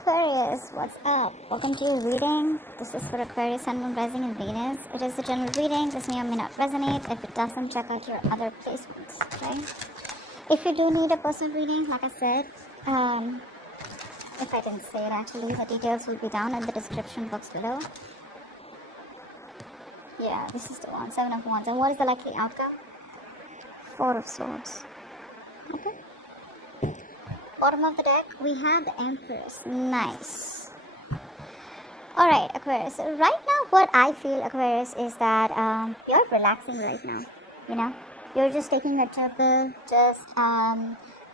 Aquarius, what's up? Welcome to your reading. This is for Aquarius, Sun, Moon, Rising, and Venus. It is a general reading. This may or may not resonate. If it doesn't, check out your other placements, okay? If you do need a personal reading, like I said, if I didn't say it actually, the details will be down in the description box below. Yeah, this is the one, 7 of Wands. And what is the likely outcome? 4 of Swords. Okay. Bottom of the deck, we have the Empress. Nice. Alright, Aquarius. So right now, what I feel, Aquarius, is that you're relaxing right now. You know, you're just taking a chill, just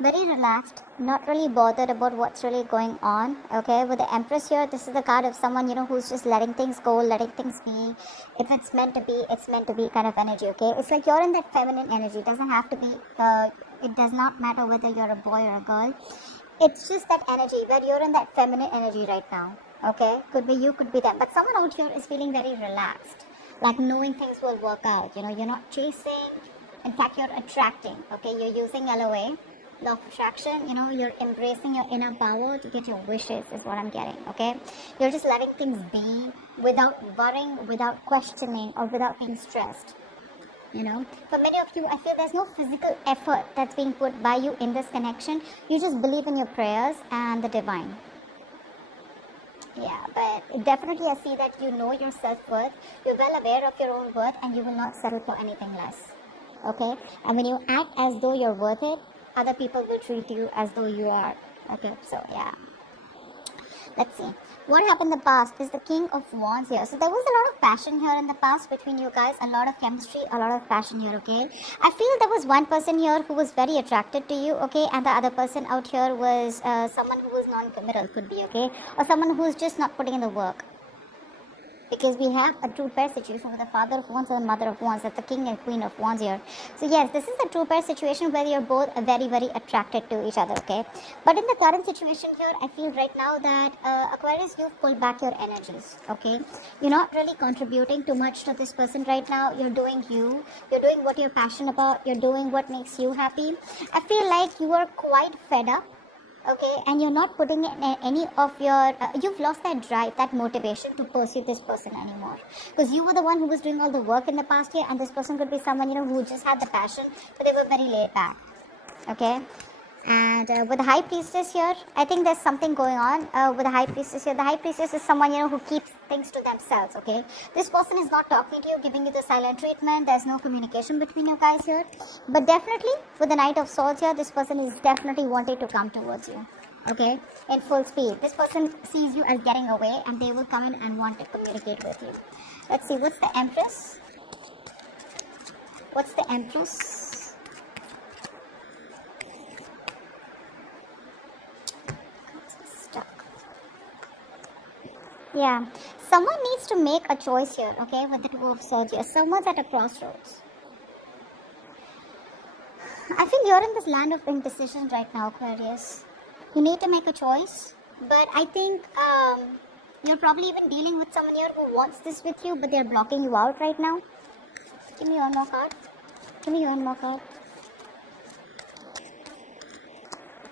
very relaxed, not really bothered about what's really going on. Okay, with the Empress here, this is the card of someone, you know, who's just letting things go, letting things be. If it's meant to be, it's meant to be kind of energy. Okay, it's like you're in that feminine energy. It doesn't have to be. It does not matter whether you're a boy or a girl. It's just that energy where you're in that feminine energy right now. Okay, could be you, could be them, but someone out here is feeling very relaxed, like knowing things will work out. You know, you're not chasing. In fact, you're attracting. Okay, you're using LOA, law of attraction. You know, you're embracing your inner power to get your wishes, is what I'm getting. Okay, you're just letting things be without worrying, without questioning, or without being stressed. You know, for many of you, I feel there's no physical effort that's being put by you in this connection. You just believe in your prayers and the divine. Yeah, but definitely I see that you know your self-worth. You're well aware of your own worth and you will not settle for anything less. Okay? And when you act as though you're worth it, other people will treat you as though you are. Okay, so yeah. Let's see. What happened in the past is the King of Wands here. So there was a lot of passion here in the past between you guys. A lot of chemistry, a lot of passion here, okay? I feel there was one person here who was very attracted to you, okay? And the other person out here was someone who was non-committal, could be, okay? Or someone who's just not putting in the work. Because we have a true pair situation with the Father of Wands and the Mother of Wands. That's the King and Queen of Wands here. So yes, this is a true pair situation where you're both very, very attracted to each other, okay? But in the current situation here, I feel right now that Aquarius, you've pulled back your energies, okay? You're not really contributing too much to this person right now. You're doing you. You're doing what you're passionate about. You're doing what makes you happy. I feel like you are quite fed up. Okay, and you're not putting in any of your, you've lost that drive, that motivation to pursue this person anymore. Because you were the one who was doing all the work in the past year, and this person could be someone, you know, who just had the passion, but they were very laid back. Okay, and with the High Priestess here, I think there's something going on with the High Priestess here. The High Priestess is someone, you know, who keeps things to themselves, okay? This person is not talking to you, giving you the silent treatment. There's no communication between you guys here. But definitely, with the Knight of Swords here, this person is definitely wanting to come towards you, okay? In full speed. This person sees you as getting away, and they will come in and want to communicate with you. Let's see, what's the Empress? What's the Empress? Yeah, someone needs to make a choice here, okay, with the Two of Swords here. Someone's at a crossroads. I feel you're in this land of indecision right now, Aquarius. You need to make a choice, but I think you're probably even dealing with someone here who wants this with you, but they're blocking you out right now. Give me one more card. Give me one more card.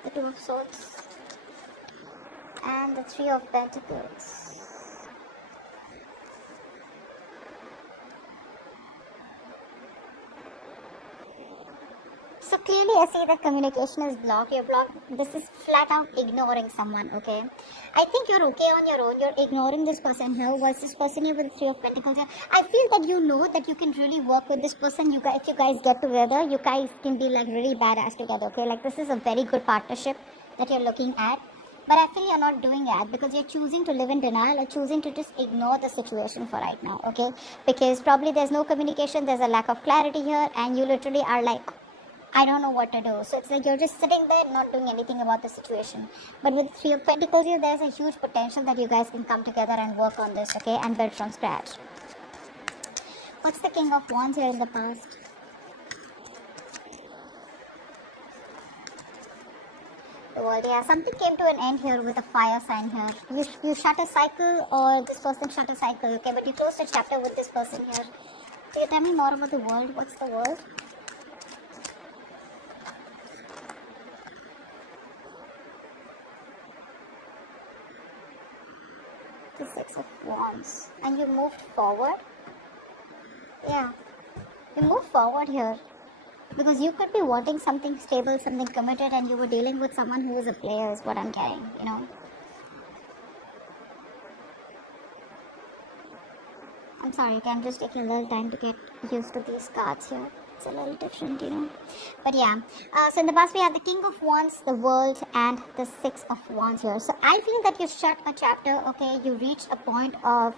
The Two of Swords. And the Three of Pentacles. So clearly I see that communication is blocked. You're blocked. This is flat out ignoring someone, okay? I think you're okay on your own. You're ignoring this person here. What's this person here with the Three of Pentacles here? I feel that you know that you can really work with this person. You guys, if you guys get together, you guys can be like really badass together, okay? Like this is a very good partnership that you're looking at. But I feel you're not doing that because you're choosing to live in denial or choosing to just ignore the situation for right now, okay? Because probably there's no communication, there's a lack of clarity here, and you literally are like, I don't know what to do. So it's like you're just sitting there not doing anything about the situation. But with Three of Pentacles here, there's a huge potential that you guys can come together and work on this, okay? And build from scratch. What's the King of Wands here in the past? The World, yeah. Something came to an end here with a fire sign here. You shut a cycle, or this person shut a cycle, okay? But you closed a chapter with this person here. Can you tell me more about the World? What's the World? the Six of Wands. And you moved forward. Yeah. You move forward here. Because you could be wanting something stable, something committed, and you were dealing with someone who is a player, is what I'm getting, you know. I'm sorry, okay, I'm just taking a little time to get used to these cards here. It's a little different, you know. But yeah, so in the past we have the King of Wands, the World, and the Six of Wands here. So I feel that you shut a chapter, okay, you reached a point of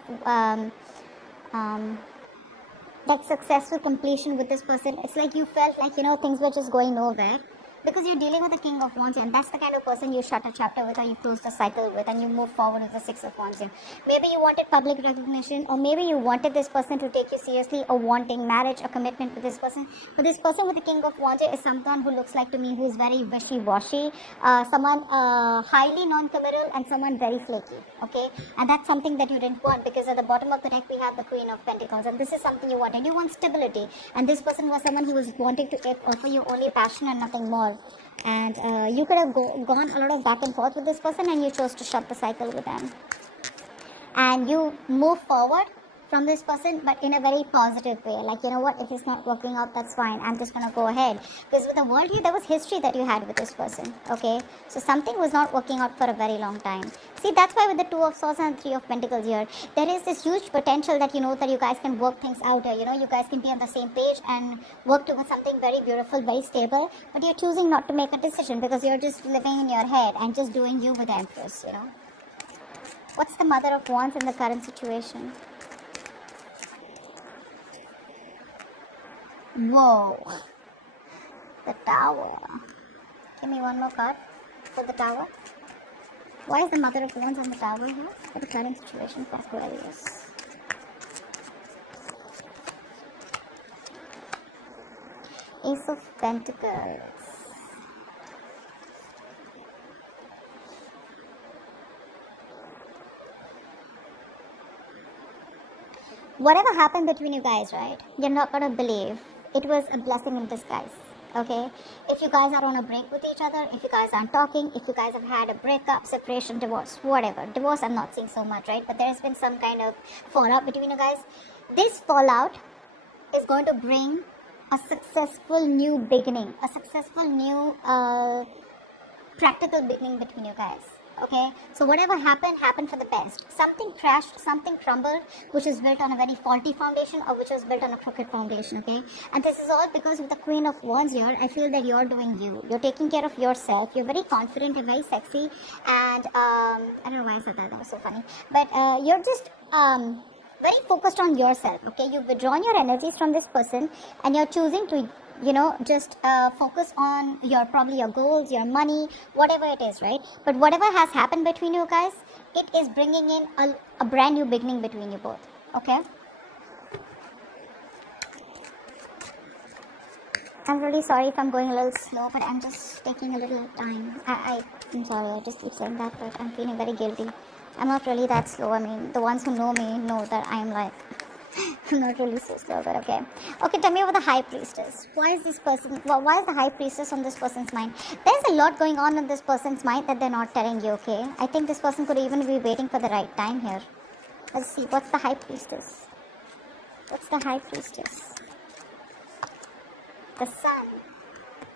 like successful completion with this person. It's like you felt like, you know, things were just going nowhere. Because you're dealing with the King of Wands and that's the kind of person you shut a chapter with or you close the cycle with and you move forward with the Six of Wands here. Maybe you wanted public recognition or maybe you wanted this person to take you seriously or wanting marriage or commitment with this person. But this person with the King of Wands is someone who looks like to me who is very wishy-washy, someone highly non-committal and someone very flaky, okay? And that's something that you didn't want because at the bottom of the deck we have the Queen of Pentacles and this is something you wanted. You want stability and this person was someone who was wanting to offer you only passion and nothing more. And you could have gone a lot of back and forth with this person and you chose to shut the cycle with them. And you move forward from this person but in a very positive way. Like, you know what, if it's not working out, that's fine. I'm just going to go ahead. Because with the world here, there was history that you had with this person. Okay. So something was not working out for a very long time. See, that's why with the Two of Swords and Three of Pentacles here, there is this huge potential that you know that you guys can work things out here. You know, you guys can be on the same page and work towards something very beautiful, very stable. But you're choosing not to make a decision because you're just living in your head and just doing you with the Empress, you know. What's the Mother of Wands in the current situation? Whoa. The Tower. Give me one more card for the Tower. Why is the Mother of Wands on the Tower here for the current situation for Aquarius? Ace of Pentacles. Whatever happened between you guys, right? You're not gonna believe. It was a blessing in disguise. Okay? If you guys are on a break with each other, if you guys aren't talking, if you guys have had a breakup, separation, divorce, whatever. Divorce, I'm not seeing so much, right? But there's been some kind of fallout between you guys. This fallout is going to bring a successful new beginning, a successful new practical beginning between you guys. Okay, so whatever happened for the best. Something crashed, something crumbled, which is built on a very faulty foundation or which was built on a crooked foundation. Okay, and this is all because with the Queen of Wands here, I feel that you're doing you. You're taking care of yourself. You're very confident and very sexy. And I don't know why I said that. That was so funny. But you're just very focused on yourself. Okay, you've withdrawn your energies from this person, and you're choosing to, you know, just focus on probably your goals, your money, whatever it is, right? But whatever has happened between you guys, it is bringing in a brand new beginning between you both. Okay, I'm really sorry if I'm going a little slow, but I'm just taking a little time. I'm sorry, I just keep saying that, but I'm feeling very guilty. I'm not really that slow. I mean, the ones who know me know that I'm like I'm not really so slow, but okay. Okay, tell me about the High Priestess. Why is this person, why is the High Priestess on this person's mind? There's a lot going on in this person's mind that they're not telling you, okay? I think this person could even be waiting for the right time here. Let's see, what's the High Priestess? What's the High Priestess? The Sun.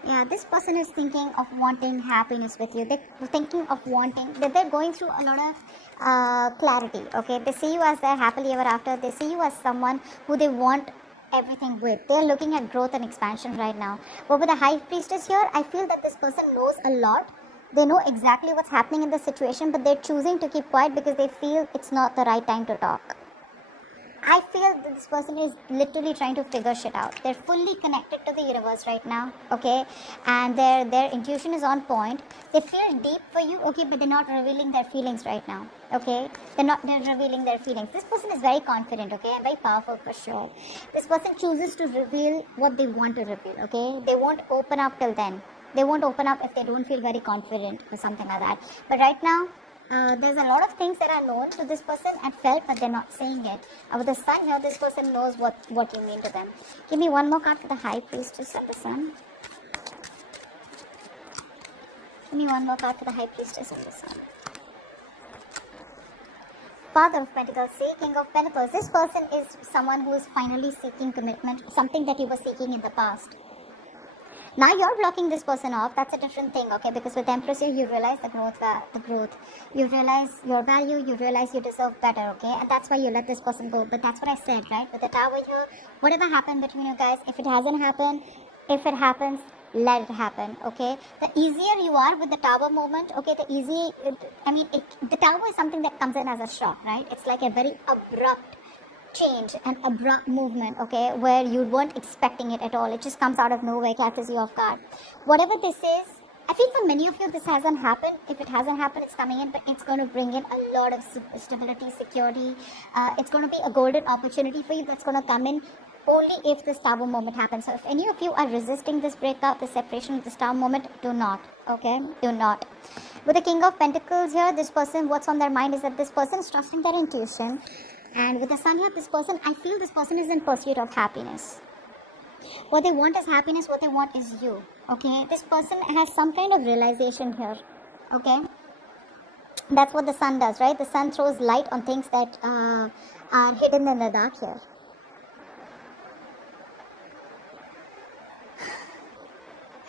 Yeah, this person is thinking of wanting happiness with you. They're thinking of wanting, they're going through a lot of clarity, okay? They see you as their happily ever after. They see you as someone who they want everything with. They're looking at growth and expansion right now. But with the High Priestess here, I feel that this person knows a lot. They know exactly what's happening in the situation, but they're choosing to keep quiet because they feel it's not the right time to talk. I feel that this person is literally trying to figure shit out. They're fully connected to the universe right now, okay? And their intuition is on point. They feel deep for you, okay, but they're not revealing their feelings right now, okay? They're revealing their feelings. This person is very confident, okay, and very powerful for sure. This person chooses to reveal what they want to reveal, okay? They won't open up till then. They won't open up if they don't feel very confident or something like that. But right now, there's a lot of things that are known to this person and felt, but they're not saying it. With the Sun here, this person knows what you mean to them. Give me one more card for the High Priestess and the Sun. Give me one more card for the High Priestess and the Sun. Father of Pentacles, see, King of Pentacles. This person is someone who is finally seeking commitment, something that you were seeking in the past. Now you're blocking this person off. That's a different thing, okay? Because with Empress here, you realize the growth. You realize your value. You realize you deserve better, okay? And that's why you let this person go. But that's what I said, right? With the Tower here, whatever happened between you guys, if it hasn't happened, if it happens, let it happen, okay? The easier you are with the Tower moment, okay? The Tower is something that comes in as a shock, right? It's like a very abrupt change, an abrupt movement, okay, where you weren't expecting it at all. It just comes out of nowhere, catches you off guard. Whatever this is, I feel for many of you this hasn't happened. If it hasn't happened, it's coming in, but it's going to bring in a lot of stability, security. It's going to be a golden opportunity for you that's going to come in only if this Tower moment happens. So if any of you are resisting this breakup, this separation, this Tower moment, do not, okay? Do not. With the King of Pentacles here, this person, what's on their mind is that this person is trusting their intuition. And with the Sun here, this person, I feel this person is in pursuit of happiness. What they want is happiness, what they want is you, okay? This person has some kind of realization here, okay? That's what the Sun does, right? The Sun throws light on things that are hidden in the dark here.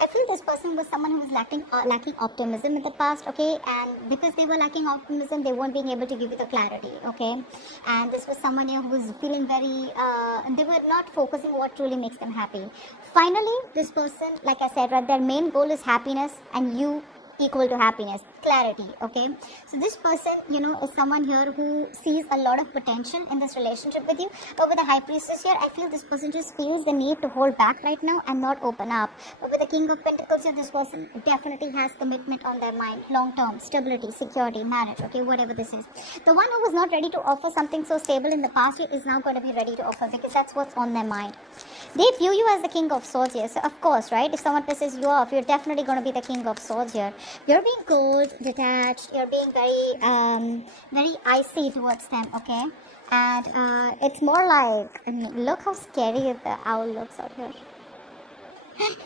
I feel this person was someone who was lacking optimism in the past, okay? And because they were lacking optimism, they weren't being able to give you the clarity, okay? And this was someone here who was feeling very, they were not focusing what truly makes them happy. Finally, this person, like I said, right, their main goal is happiness, and you equal to happiness, clarity, okay? So this person, is someone here who sees a lot of potential in this relationship with you. But with the High Priestess here, I feel this person just feels the need to hold back right now and not open up. But with the King of Pentacles here, this person definitely has commitment on their mind, long-term, stability, security, marriage, okay, whatever this is. The one who was not ready to offer something so stable in the past here is now going to be ready to offer, because that's what's on their mind. They view you as the King of Swords here. So of course, right, if someone pisses you off, you're definitely going to be the King of Swords here. You're being cold, detached, you're being very icy towards them, okay? And it's more like, look how scary the owl looks out here.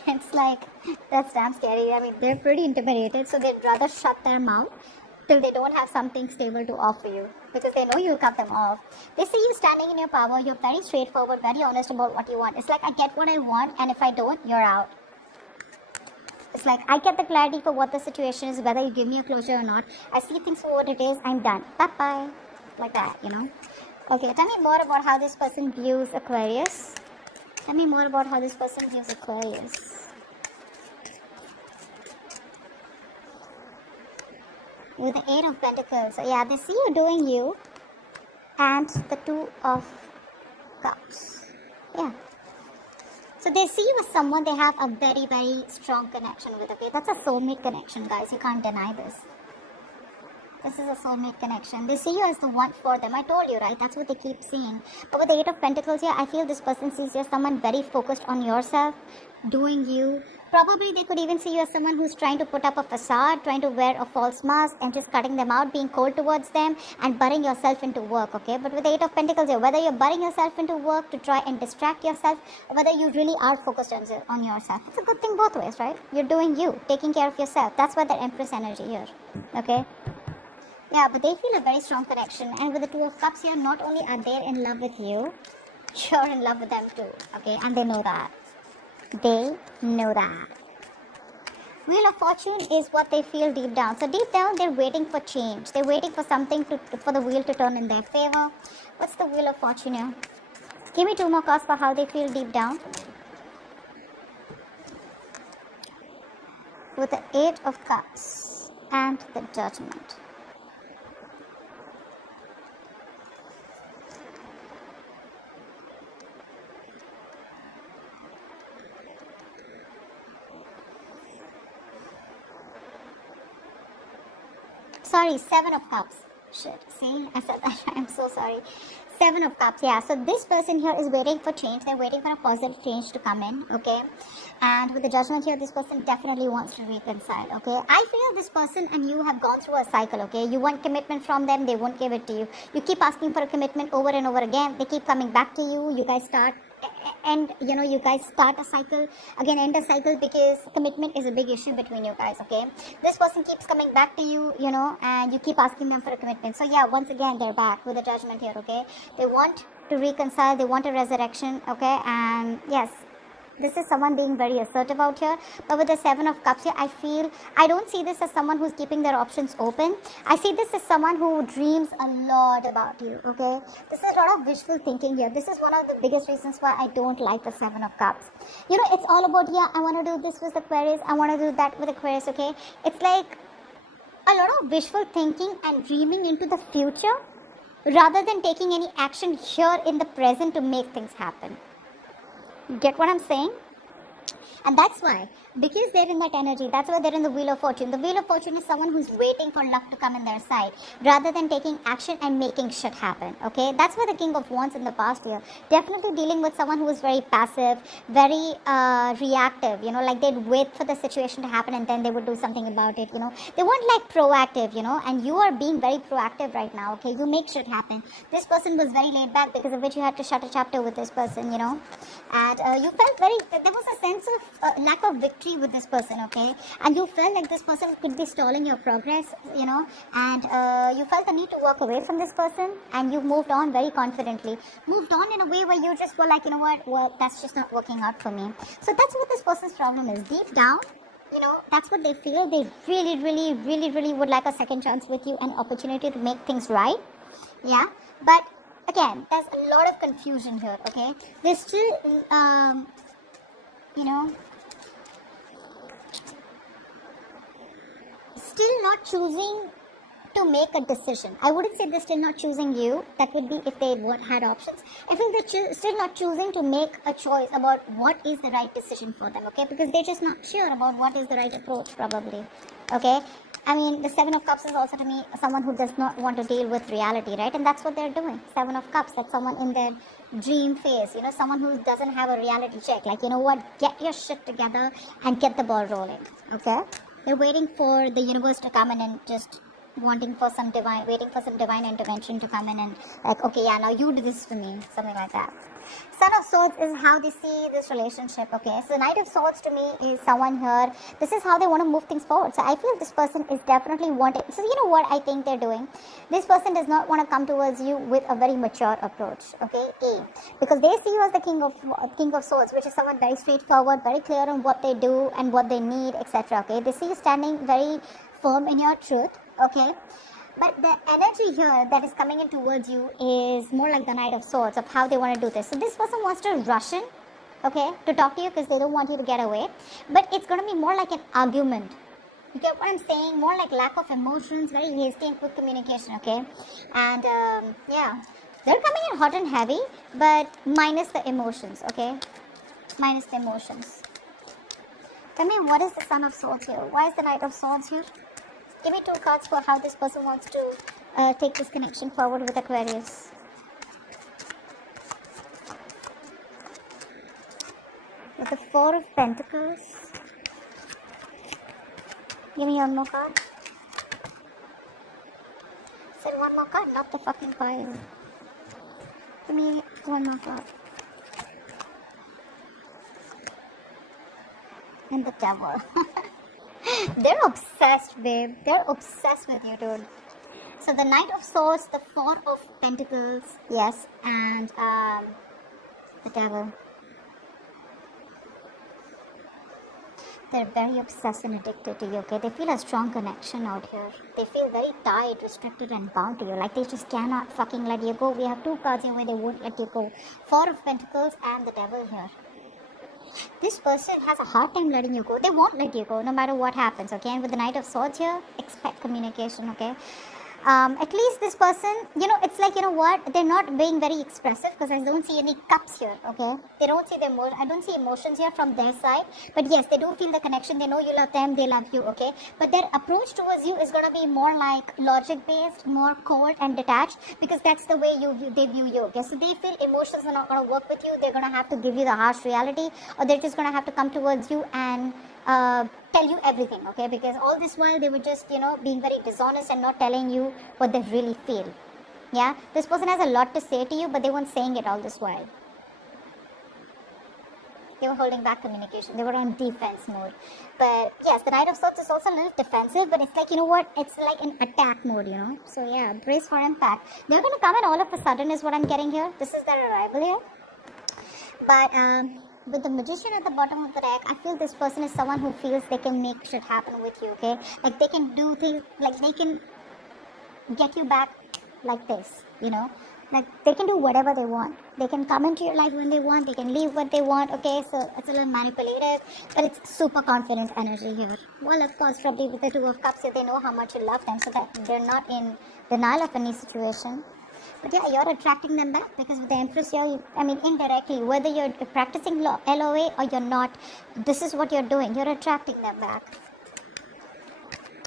It's like, that's damn scary. They're pretty intimidated, so they'd rather shut their mouth till they don't have something stable to offer you, because they know you'll cut them off. They see you standing in your power, you're very straightforward, very honest about what you want. It's like, I get what I want, and if I don't, you're out. It's like, I get the clarity for what the situation is, whether you give me a closure or not. I see things for what it is, I'm done. Bye-bye. Like that, Okay, tell me more about how this person views Aquarius. Tell me more about how this person views Aquarius. With the Eight of Pentacles. So yeah, they see you doing you. And the Two of Cups. Yeah. So they see you as someone they have a very, very strong connection with. Okay, that's a soulmate connection, guys. You can't deny this. This is a soulmate connection. They see you as the one for them. I told you, right? That's what they keep seeing. But with the Eight of Pentacles here, I feel this person sees you as someone very focused on yourself, doing you. Probably they could even see you as someone who's trying to put up a facade, trying to wear a false mask and just cutting them out, being cold towards them and burying yourself into work, okay? But with the Eight of Pentacles here, whether you're burying yourself into work to try and distract yourself, or whether you really are focused on yourself, it's a good thing both ways, right? You're doing you, taking care of yourself. That's why the Empress energy here, okay? Yeah, but they feel a very strong connection. And with the Two of Cups here, not only are they in love with you, you're in love with them too, okay? And they know that. They know that. Wheel of Fortune is what they feel deep down. So deep down, they're waiting for change. They're waiting for something for the wheel to turn in their favor. What's the Wheel of Fortune here? Give me two more cards for how they feel deep down. With the Eight of Cups and the Judgment. Sorry, Seven of Cups. Shit, see, I said that. I'm so sorry. Seven of Cups, yeah. So this person here is waiting for change. They're waiting for a positive change to come in, okay? And with the Judgment here, this person definitely wants to reconcile, okay? I feel this person and you have gone through a cycle, okay? You want commitment from them, they won't give it to you. You keep asking for a commitment over and over again. They keep coming back to you. You guys start and you guys start a cycle again, end a cycle, because commitment is a big issue between you guys, okay? This person keeps coming back to you, and you keep asking them for a commitment. So yeah, once again they're back with the Judgment here, okay? They want to reconcile, they want a resurrection, okay? And yes, this is someone being very assertive out here. But with the Seven of Cups here, I don't see this as someone who's keeping their options open. I see this as someone who dreams a lot about you, okay? This is a lot of wishful thinking here. This is one of the biggest reasons why I don't like the Seven of Cups. It's all about, yeah, I want to do this with Aquarius, I want to do that with Aquarius, okay? It's like a lot of wishful thinking and dreaming into the future rather than taking any action here in the present to make things happen. Get what I'm saying? And that's why, because they're in that energy, that's why they're in the Wheel of Fortune. The Wheel of Fortune is someone who's waiting for luck to come in their side rather than taking action and making shit happen, okay? That's why the King of Wands in the past year, definitely dealing with someone who is very passive, very reactive, like they'd wait for the situation to happen and then they would do something about it, They weren't like proactive, and you are being very proactive right now, okay? You make shit happen. This person was very laid back, because of which you had to shut a chapter with this person, and you felt there was a sense of lack of victory with this person, okay? And you felt like this person could be stalling your progress, and you felt the need to walk away from this person, and you moved on very confidently. Moved on in a way where you just were like, well, that's just not working out for me. So that's what this person's problem is. Deep down, that's what they feel. They really, really, really, really would like a second chance with you, an opportunity to make things right. Yeah, but again, there's a lot of confusion here, okay? There's still, still not choosing to make a decision. I wouldn't say they're still not choosing you. That would be if they had options. I think they're still not choosing to make a choice about what is the right decision for them, okay? Because they're just not sure about what is the right approach, probably, okay? I mean, the Seven of Cups is also, to me, someone who does not want to deal with reality, right? And that's what they're doing. Seven of Cups, that's someone in their dream phase, someone who doesn't have a reality check. Like, what, get your shit together and get the ball rolling, okay? They're waiting for the universe to come in and just waiting for some divine intervention to come in and like, okay, yeah, now you do this for me, something like that. Son of Swords is how they see this relationship, okay? So Knight of Swords to me is someone here, this is how they want to move things forward. So I feel this person is definitely wanting, so you know what I think they're doing? This person does not want to come towards you with a very mature approach, okay? Because they see you as the King of Swords, which is someone very straightforward, very clear on what they do and what they need, etc., okay? They see you standing very firm in your truth, okay? But the energy here that is coming in towards you is more like the Knight of Swords, of how they want to do this. So this person wants to rush in, okay, to talk to you because they don't want you to get away. But it's going to be more like an argument. You get what I'm saying? More like lack of emotions, very hasty and quick communication, okay? And yeah, they're coming in hot and heavy, but minus the emotions, okay? Minus the emotions. Tell me, what is the Son of Swords here? Why is the Knight of Swords here? Give me 2 cards for how this person wants to take this connection forward with Aquarius. With the 4 of Pentacles. Give me one more card. Said one more card, not the fucking pile. Give me one more card. And the Devil. They're obsessed, babe. They're obsessed with you, dude. So the Knight of Swords, the 4 of Pentacles, yes, and the Devil. They're very obsessed and addicted to you, okay? They feel a strong connection out here. They feel very tied, restricted, and bound to you. Like they just cannot fucking let you go. We have 2 cards here where they won't let you go. 4 of Pentacles and the Devil here. This person has a hard time letting you go. They won't let you go no matter what happens, okay? And with the Knight of Swords here, expect communication, okay? at least this person, it's like, what, they're not being very expressive, because I don't see any cups here, okay? They don't see I don't see emotions here from their side, but yes, they do feel the connection. They know you love them, they love you, okay? But their approach towards you is going to be more like logic based, more cold and detached, because that's the way they view you, okay? So they feel emotions are not going to work with you. They're going to have to give you the harsh reality, or they're just going to have to come towards you and tell you everything, okay? Because all this while they were just, being very dishonest and not telling you what they really feel. Yeah, this person has a lot to say to you, but they weren't saying it all this while. They were holding back communication. They were on defense mode. But yes, the Knight of Swords is also a little defensive, but it's like, it's like an attack mode, So yeah, brace for impact. They're going to come in all of a sudden is what I'm getting here. This is their arrival here. But with the Magician at the bottom of the deck, I feel this person is someone who feels they can make shit happen with you, okay? Like they can do things, like they can get you back like this, Like they can do whatever they want. They can come into your life when they want, they can leave what they want, okay? So it's a little manipulative, but it's super confident energy here. Well, of course, probably with the Two of Cups, they know how much you love them, so that they're not in denial of any situation. But yeah, you're attracting them back, because with the Empress here, indirectly, whether you're practicing LOA or you're not, this is what you're doing. You're attracting them back.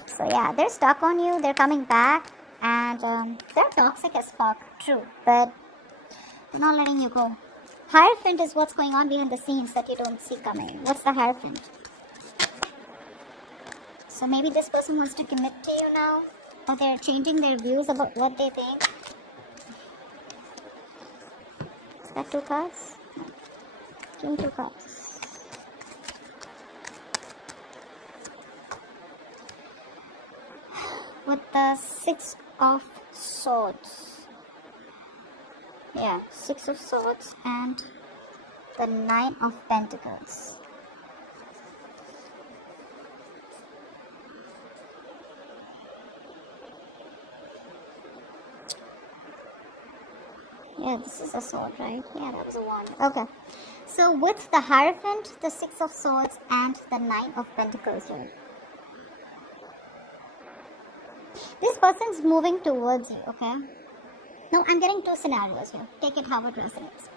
So yeah, they're stuck on you. They're coming back, and they're toxic as fuck. True, but they're not letting you go. Hierophant is what's going on behind the scenes that you don't see coming. What's the Hierophant? So maybe this person wants to commit to you now, or they're changing their views about what they think. Is that 2 cards? Give me 2 cards. With the 6 of Swords. Yeah, 6 of Swords and the 9 of Pentacles. Yeah, this is a sword, right? Yeah, that was a wand. Okay. So with the Hierophant, the 6 of Swords, and the 9 of Pentacles here. This person's moving towards you, okay? Now, I'm getting 2 scenarios here. Take it how it resonates.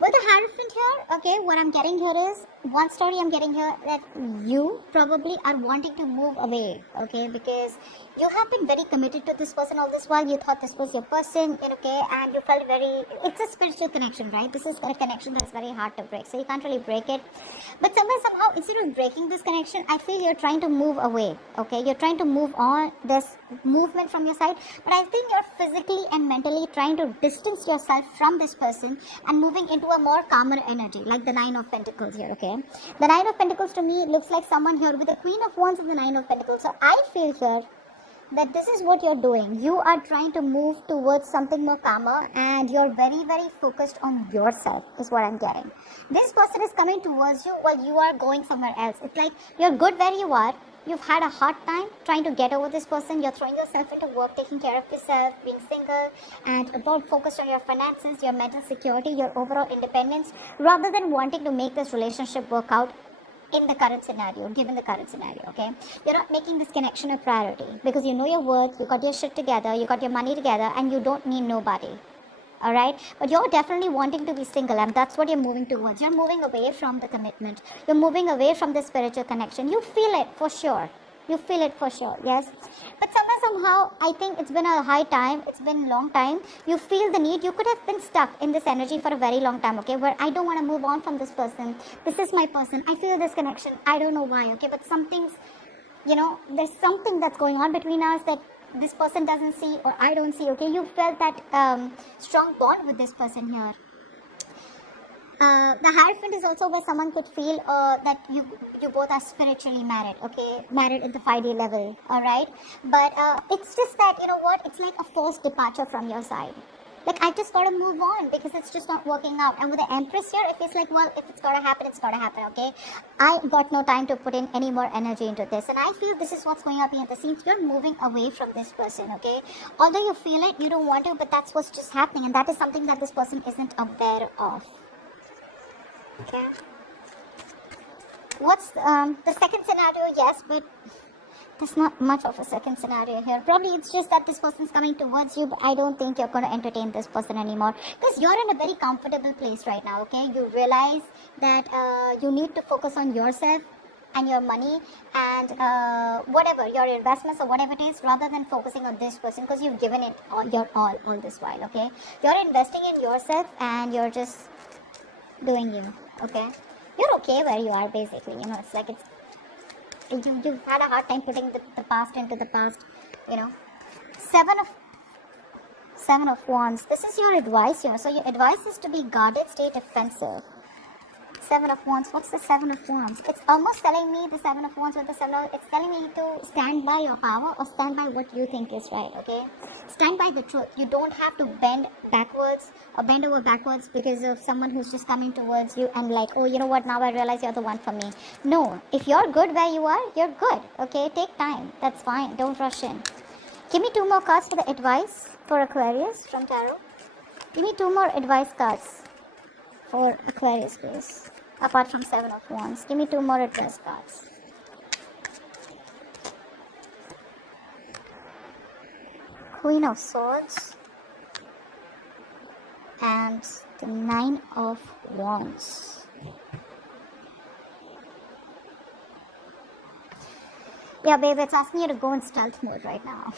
With the Hierophant here, okay, what I'm getting here is, one story I'm getting here, that you probably are wanting to move away, okay, because you have been very committed to this person all this while. You thought this was your person, okay, and you felt it's a spiritual connection, right? This is a connection that's very hard to break, so you can't really break it. But somehow, instead of breaking this connection, I feel you're trying to move away, okay? You're trying to move on, this movement from your side, but I think you're physically and mentally trying to distance yourself from this person and moving into a more calmer energy, like the 9 of Pentacles here, okay? The 9 of Pentacles to me looks like someone here with the Queen of Wands and the 9 of Pentacles. So I feel here that this is what you're doing. You are trying to move towards something more calmer, and you're very, very focused on yourself, is what I'm getting. This person is coming towards you while you are going somewhere else. It's like you're good where you are. You've had a hard time trying to get over this person. You're throwing yourself into work, taking care of yourself, being single, and about focused on your finances, your mental security, your overall independence, rather than wanting to make this relationship work out in the current scenario, given the current scenario, okay? You're not making this connection a priority because you know your worth, you got your shit together, you got your money together, and you don't need nobody. All right, but you're definitely wanting to be single, and that's what you're moving towards. You're moving away from the commitment. You're moving away from the spiritual connection. You feel it for sure. You feel it for sure, yes. But somehow, I think it's been a high time. It's been a long time. You feel the need. You could have been stuck in this energy for a very long time, okay, where I don't want to move on from this person. This is my person. I feel this connection. I don't know why, okay, but something's, there's something that's going on between us that this person doesn't see, or I don't see, okay? You felt that strong bond with this person here. The Hierophant is also where someone could feel that you both are spiritually married, okay? Married at the 5D level, alright? But it's just that, it's like a forced departure from your side. Like, I just gotta move on because it's just not working out. And with the Empress here, it feels like, well, if it's gotta happen, it's gotta happen, okay? I got no time to put in any more energy into this. And I feel this is what's going on behind the scenes. You're moving away from this person, okay? Although you feel it, you don't want to, but that's what's just happening. And that is something that this person isn't aware of. Okay? What's the second scenario? Yes, but There's not much of a second scenario here. Probably it's just that this person's coming towards you, but I don't think you're going to entertain this person anymore. Because you're in a very comfortable place right now, okay? You realize that you need to focus on yourself and your money and whatever, your investments or whatever it is, rather than focusing on this person, because you've given it your all this while, okay? You're investing in yourself and you're just doing you, okay? You're okay where you are, basically. You know, it's like you've had a hard time putting the past into the past, you know. Seven of Wands. This is your advice here. So your advice is to be guarded, stay defensive. Seven of Wands. What's the Seven of Wands? It's almost telling me the Seven of Wands with the it's telling me to stand by your power or stand by what you think is right, okay? Stand by the truth. You don't have to bend backwards or bend over backwards because of someone who's just coming towards you and like, oh, you know what, now I realize you're the one for me. No, if you're good where you are, you're good, okay? Take time. That's fine. Don't rush in. Give me 2 more cards for the advice for Aquarius from Tarot. Give me 2 more advice cards for Aquarius, please. Apart from 7 of Wands. Give me 2 more advice cards. Queen of Swords and the 9 of Wands. Yeah, babe, it's asking you to go in stealth mode right now.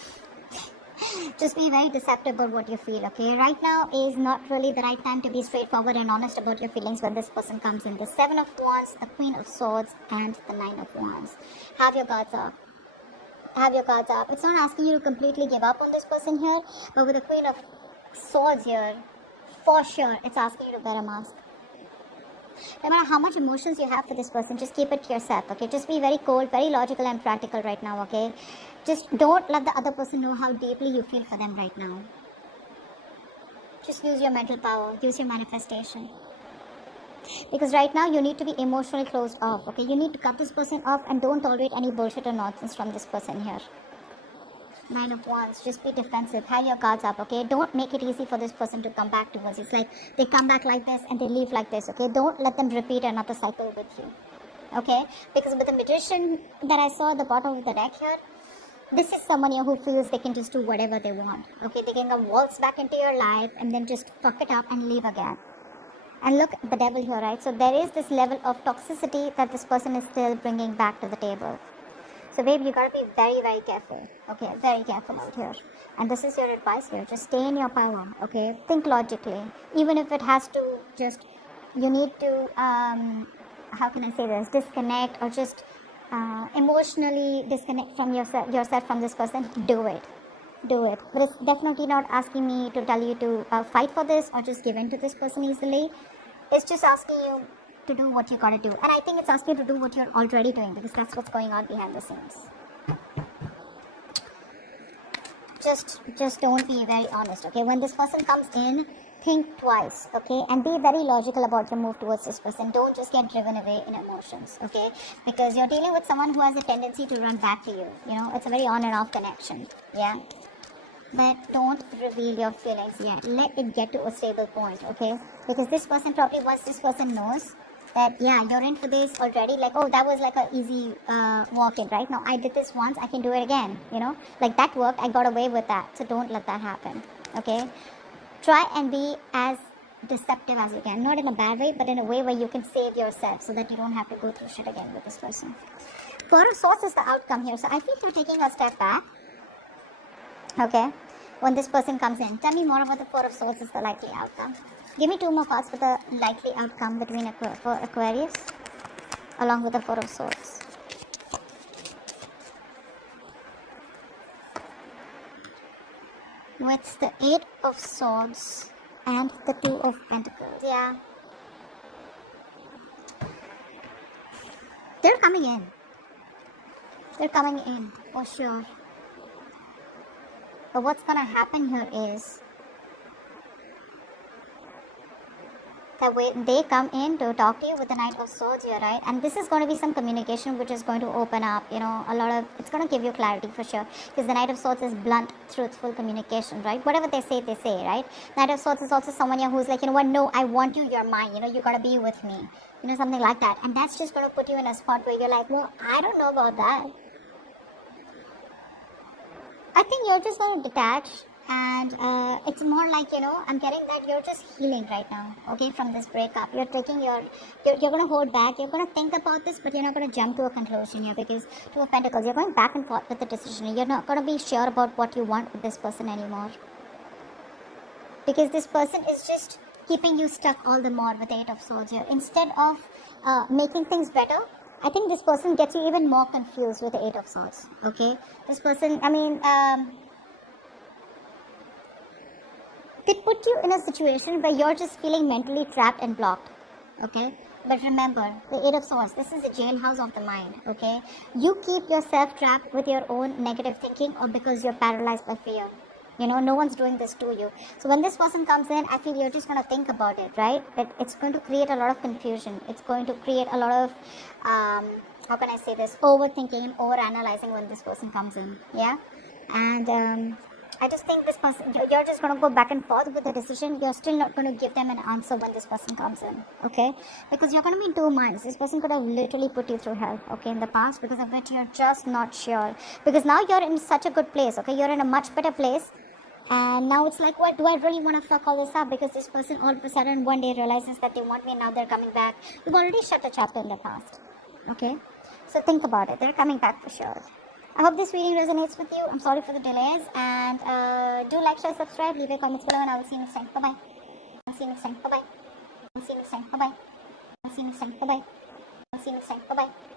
Just be very deceptive about what you feel, okay? Right now is not really the right time to be straightforward and honest about your feelings when this person comes in. The 7 of Wands, the Queen of Swords, and the 9 of Wands. Have your guards up. Have your cards up. It's not asking you to completely give up on this person here, but with the Queen of Swords here, for sure, it's asking you to wear a mask. No matter how much emotions you have for this person, just keep it to yourself, okay? Just be very cold, very logical and practical right now, okay? Just don't let the other person know how deeply you feel for them right now. Just use your mental power, use your manifestation. Because right now you need to be emotionally closed off, okay? You need to cut this person off and don't tolerate any bullshit or nonsense from this person here. 9 of Wands, just be defensive. Have your guards up, okay? Don't make it easy for this person to come back towards you. It's like they come back like this and they leave like this, okay? Don't let them repeat another cycle with you, okay? Because with the Magician that I saw at the bottom of the deck here, this is someone here who feels they can just do whatever they want, okay? They can come waltz back into your life and then just fuck it up and leave again. And look, the devil here, right? So there is this level of toxicity that this person is still bringing back to the table. So babe, you gotta be very, very careful, okay? Very careful out here. And this is your advice here. Just stay in your power, okay? Think logically. Even if it has to just, you need to, how can I say this? Disconnect or just emotionally disconnect from yourself from this person. Do it. Do it. But it's definitely not asking me to tell you to fight for this or just give in to this person easily. It's just asking you to do what you gotta do. And I think it's asking you to do what you're already doing, because that's what's going on behind the scenes. Just don't be very honest, okay? When this person comes in, think twice, okay? And be very logical about your move towards this person. Don't just get driven away in emotions, okay? Because you're dealing with someone who has a tendency to run back to you. You know, it's a very on and off connection, yeah? But don't reveal your feelings yet. Let it get to a stable point, okay? Because this person probably, once this person knows that, yeah, you're in for this already, like, oh, that was like an easy walk-in, right? Now, I did this once, I can do it again, you know? Like, that worked, I got away with that. So don't let that happen, okay? Try and be as deceptive as you can. Not in a bad way, but in a way where you can save yourself so that you don't have to go through shit again with this person. 4 of Swords is the outcome here. So I feel you're taking a step back, okay, when this person comes in. Tell me more about the 4 of Swords is the likely outcome. Give me 2 more cards for the likely outcome between for Aquarius along with the 4 of Swords. With the 8 of Swords and the 2 of Pentacles. Yeah. They're coming in. They're coming in for sure. But what's gonna happen here is that when they come in to talk to you with the Knight of Swords here, right? And this is going to be some communication which is going to open up, you know, a lot of, it's going to give you clarity for sure. Because the Knight of Swords is blunt, truthful communication, right? Whatever they say, right? Knight of Swords is also someone here who's like, you know what, no, I want you, you're mine, you know, you got to be with me. You know, something like that. And that's just going to put you in a spot where you're like, well, I don't know about that. I think you're just going to detach, and it's more like, I'm getting that you're just healing right now, okay, from this breakup. You're taking you're going to hold back, you're going to think about this, but you're not going to jump to a conclusion here, because Two of Pentacles, you're going back and forth with the decision. You're not going to be sure about what you want with this person anymore, because this person is just keeping you stuck all the more with the Eight of Swords here. Instead of making things better, I think this person gets you even more confused with the Eight of Swords, okay? This person, they put you in a situation where you're just feeling mentally trapped and blocked, okay? But remember, the Eight of Swords, this is the jailhouse of the mind, okay? You keep yourself trapped with your own negative thinking, or because you're paralyzed by fear. No one's doing this to you. So when this person comes in, I feel you're just going to think about it, right? But it's going to create a lot of confusion. It's going to create a lot of, how can I say this, overthinking and overanalyzing when this person comes in, yeah? And I just think this person, you're just going to go back and forth with the decision. You're still not going to give them an answer when this person comes in, okay? Because you're going to be in two minds. This person could have literally put you through hell, okay, in the past, because of which you're just not sure. Because now you're in such a good place, okay? You're in a much better place. And now it's like, what do I really want to fuck all this up? Because this person all of a sudden one day realizes that they want me, and now they're coming back. You've already shut a chapter in the past, okay? So think about it. They're coming back for sure. I hope this reading resonates with you. I'm sorry for the delays. And do like, share, subscribe, leave your comments below, and I will see you next time. Bye-bye. I'll see you next time. Bye-bye. I'll see you next time. Bye-bye. I'll see you next time. Bye-bye. I'll see you next time. Bye-bye.